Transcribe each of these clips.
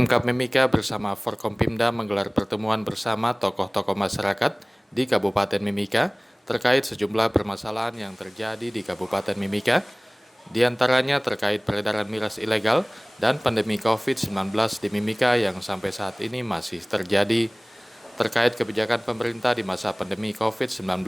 Pemkab Mimika bersama Forkompimda menggelar pertemuan bersama tokoh-tokoh masyarakat di Kabupaten Mimika terkait sejumlah permasalahan yang terjadi di Kabupaten Mimika, di antaranya terkait peredaran miras ilegal dan pandemi COVID-19 di Mimika yang sampai saat ini masih terjadi. Terkait kebijakan pemerintah di masa pandemi COVID-19,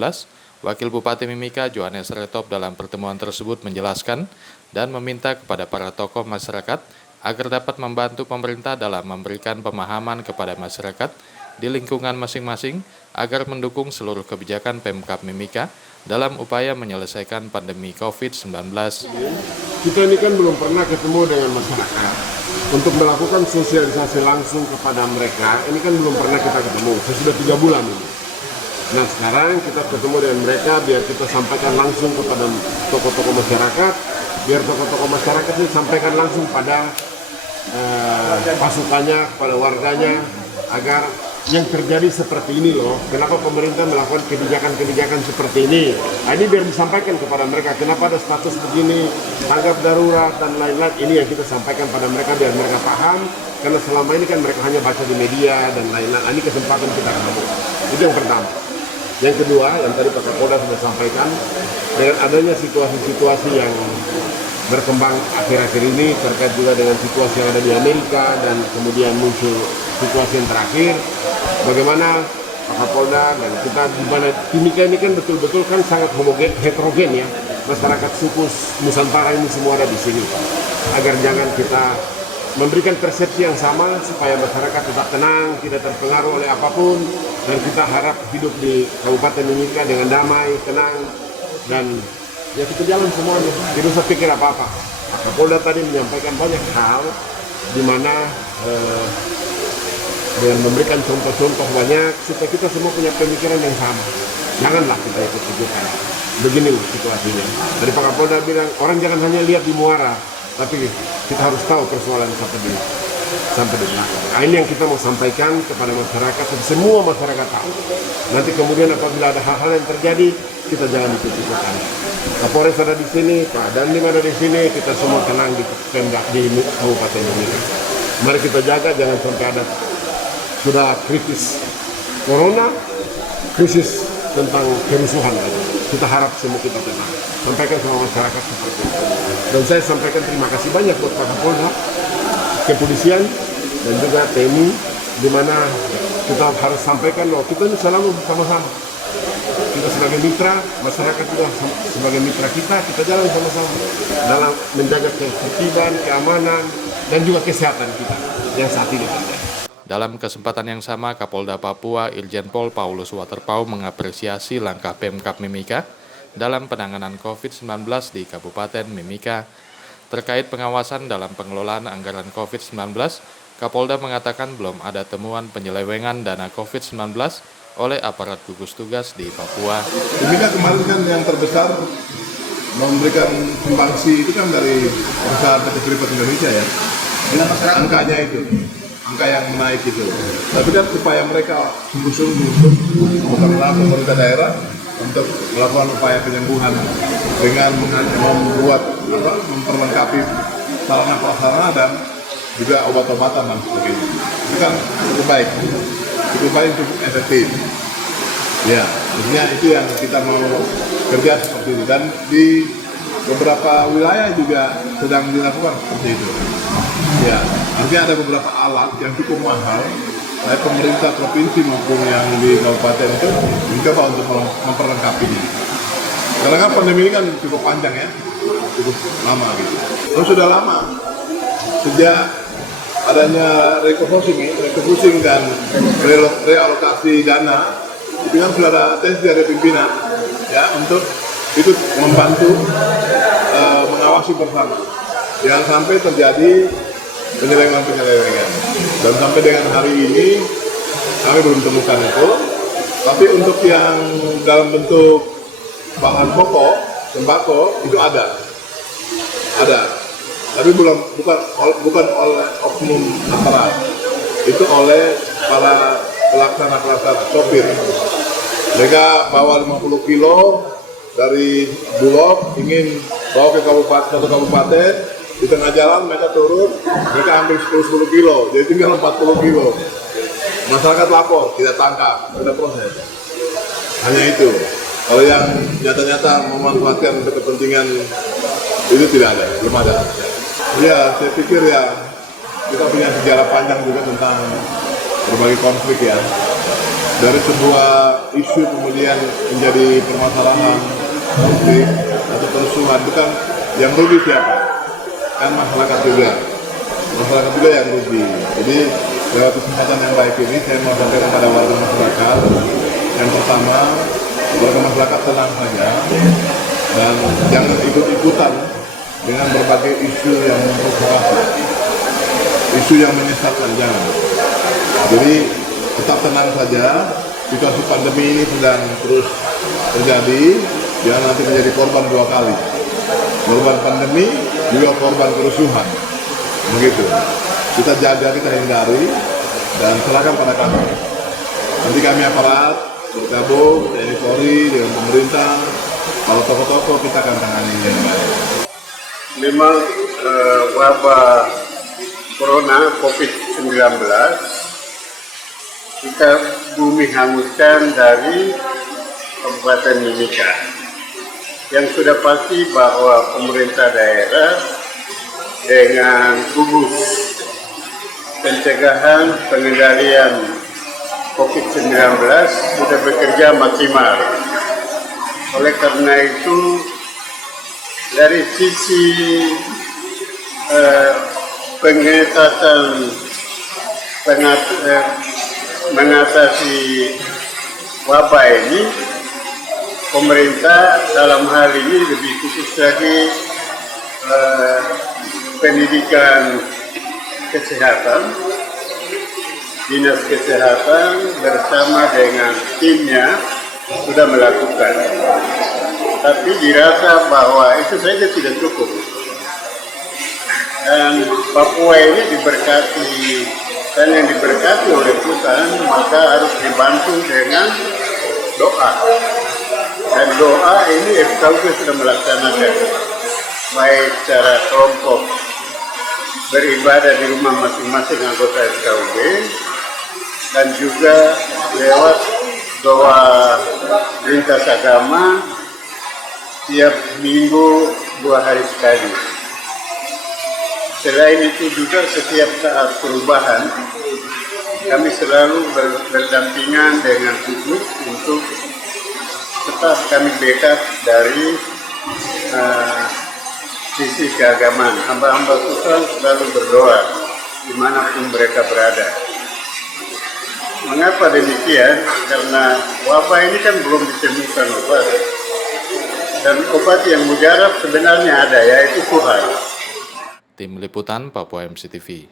Wakil Bupati Mimika Johannes Retop dalam pertemuan tersebut menjelaskan dan meminta kepada para tokoh masyarakat agar dapat membantu pemerintah dalam memberikan pemahaman kepada masyarakat di lingkungan masing-masing agar mendukung seluruh kebijakan Pemkab Mimika dalam upaya menyelesaikan pandemi COVID-19. Kita ini kan belum pernah ketemu dengan masyarakat untuk melakukan sosialisasi langsung kepada mereka. Ini kan belum pernah kita ketemu, sudah 3 bulan ini. Nah sekarang kita ketemu dengan mereka biar kita sampaikan langsung kepada tokoh-tokoh masyarakat, biar tokoh-tokoh masyarakat ini sampaikan langsung pada pasukannya, kepada warganya, agar yang terjadi seperti ini loh, kenapa pemerintah melakukan kebijakan-kebijakan seperti ini. Nah, ini biar disampaikan kepada mereka, kenapa ada status begini, tanggap darurat dan lain-lain. Ini yang kita sampaikan pada mereka biar mereka paham, karena selama ini kan mereka hanya baca di media dan lain-lain. Ini kesempatan kita ketemu. Itu yang pertama. Yang kedua, yang tadi Pak Kapolda sudah sampaikan, dengan adanya situasi-situasi yang berkembang akhir-akhir ini terkait juga dengan situasi yang ada di Amerika dan kemudian muncul situasi yang terakhir, bagaimana Pak Kapolda dan kita di mana Timika ini kan betul-betul kan sangat heterogen ya, masyarakat suku Nusantara ini semua ada di sini, agar jangan kita memberikan persepsi yang sama supaya masyarakat tetap tenang, tidak terpengaruh oleh apapun, dan kita harap hidup di Kabupaten Mimika dengan damai, tenang, dan ya kita jalan semuanya, tidak usah pikir apa-apa. Pak Kapolda tadi menyampaikan banyak hal di mana dengan memberikan contoh-contoh banyak supaya kita semua punya pemikiran yang sama. Janganlah kita ikut-ikutan. Begini situasinya. Tadi Pak Kapolda bilang orang jangan hanya lihat di muara, tapi kita harus tahu persoalan sampai di belakang. Nah, ini yang kita mau sampaikan kepada masyarakat, semua masyarakat tahu. Nanti kemudian apabila ada hal-hal yang terjadi, kita jangan ikut-ikutan. Kapolres ada di sini, Pak Dandim ada di sini, kita semua tenang di Pemda di Kabupaten Mimika. Mari kita jaga jangan sampai ada sudah krisis corona, krisis tentang kerusuhan. Kita harap semua kita tenang. Sampaikan sama masyarakat seperti itu. Dan saya sampaikan terima kasih banyak buat Pak Kapolda, kepolisian dan juga TNI, di mana kita harus sampaikan loh, kita ini selalu sama-sama. Kita sebagai mitra, masyarakat juga sebagai mitra kita jalan sama-sama dalam menjaga ketertiban, keamanan, dan juga kesehatan kita yang saat ini ada. Dalam kesempatan yang sama, Kapolda Papua Irjen Pol Paulus Waterpauw mengapresiasi langkah Pemkab Mimika dalam penanganan COVID-19 di Kabupaten Mimika. Terkait pengawasan dalam pengelolaan anggaran COVID-19, Kapolda mengatakan belum ada temuan penyelewengan dana COVID-19 oleh aparat gugus tugas di Papua. Mimika kemarin kan yang terbesar memberikan sumbangsi itu kan dari perusahaan PT Freeport Indonesia ya. Dengan angkanya itu, angka yang naik itu. Tapi kan supaya mereka sungguh-sungguh bekerja pemerintah daerah untuk melakukan upaya penyembuhan dengan memperlengkapi sarana prasarana dan juga obat-obatan dan sebagainya. Itu kan cukup baik, cukup efektif. Ya, artinya itu yang kita mau kerja seperti itu, dan di beberapa wilayah juga sedang dilakukan seperti itu. Ya, artinya ada beberapa alat yang cukup mahal, baik pemerintah provinsi maupun yang di kabupaten itu mencoba untuk memperlengkapinya. Karena kan pandemi ini kan cukup panjang ya, cukup lama gitu. Oh, sudah lama, sejak adanya refocusing dan realokasi dana, itu kan sudah ada tes dari pimpinan ya untuk itu membantu mengawasi bersama, jangan sampai terjadi penyelewengan. Dan sampai dengan hari ini kami belum temukan itu. Tapi untuk yang dalam bentuk bahan pokok, sembako itu ada. Tapi bukan oleh oknum aparat, itu oleh para pelaksana sopir. Mereka bawa 50 kilo dari Bulog, ingin bawa ke satu kabupaten, Di tengah jalan mereka turun, mereka ambil 10 kilo, jadi tinggal 40 kilo. Masyarakat lapor, kita tangkap, kita proses. Hanya itu. Kalau yang nyata-nyata memanfaatkan untuk kepentingan itu tidak ada, belum ada. Ya, saya pikir ya kita punya sejarah panjang juga tentang berbagai konflik ya. Dari sebuah isu kemudian menjadi permasalahan, konflik atau kerusuhan, bukan yang rugi siapa? Kan masyarakat juga. Masyarakat juga yang rugi. Jadi lewat kesempatan yang baik ini saya mau sampaikan kepada warga masyarakat. Yang pertama, warga masyarakat tenang saja dan jangan ikut-ikutan dengan berbagai isu yang memprovokasi, isu yang menyesatkan, jangan. Jadi tetap tenang saja. Situasi pandemi ini sedang terus terjadi, jangan nanti menjadi korban dua kali. Korban pandemi juga korban kerusuhan. Begitu. Kita jaga, kita hindari dan serahkan pada kami. Nanti kami aparat bergabung TNI Polri dengan pemerintah. Kalau tokoh-tokoh kita akan tangani yang baik. Memang wabah corona COVID-19 kita bumi hanguskan dari Kabupaten Mimika. Yang sudah pasti bahwa pemerintah daerah dengan gugus pencegahan pengendalian COVID-19 sudah bekerja maksimal. Oleh karena itu, dari sisi pengetatan mengatasi wabah ini, pemerintah dalam hal ini lebih khusus lagi pendidikan kesehatan, dinas kesehatan bersama dengan timnya sudah melakukan. Tapi dirasa bahwa itu saja tidak cukup. Dan Papua ini diberkati, dan yang diberkati oleh Tuhan, maka harus dibantu dengan doa. Dan doa ini FKUB sudah melaksanakan, baik secara kelompok beribadah di rumah masing-masing anggota FKUB, dan juga lewat doa lintas agama tiap minggu 2 hari sekali. Selain itu juga setiap saat perubahan, kami selalu berdampingan dengan gugus untuk tetap kami backup dari sisi keagamaan. Hamba-hamba Tuhan selalu berdoa dimanapun mereka berada. Mengapa demikian? Karena wabah ini kan belum ditemukan obat. Dan obat yang mujarab sebenarnya ada, yaitu Tuhan. Tim Liputan Papua MCTV.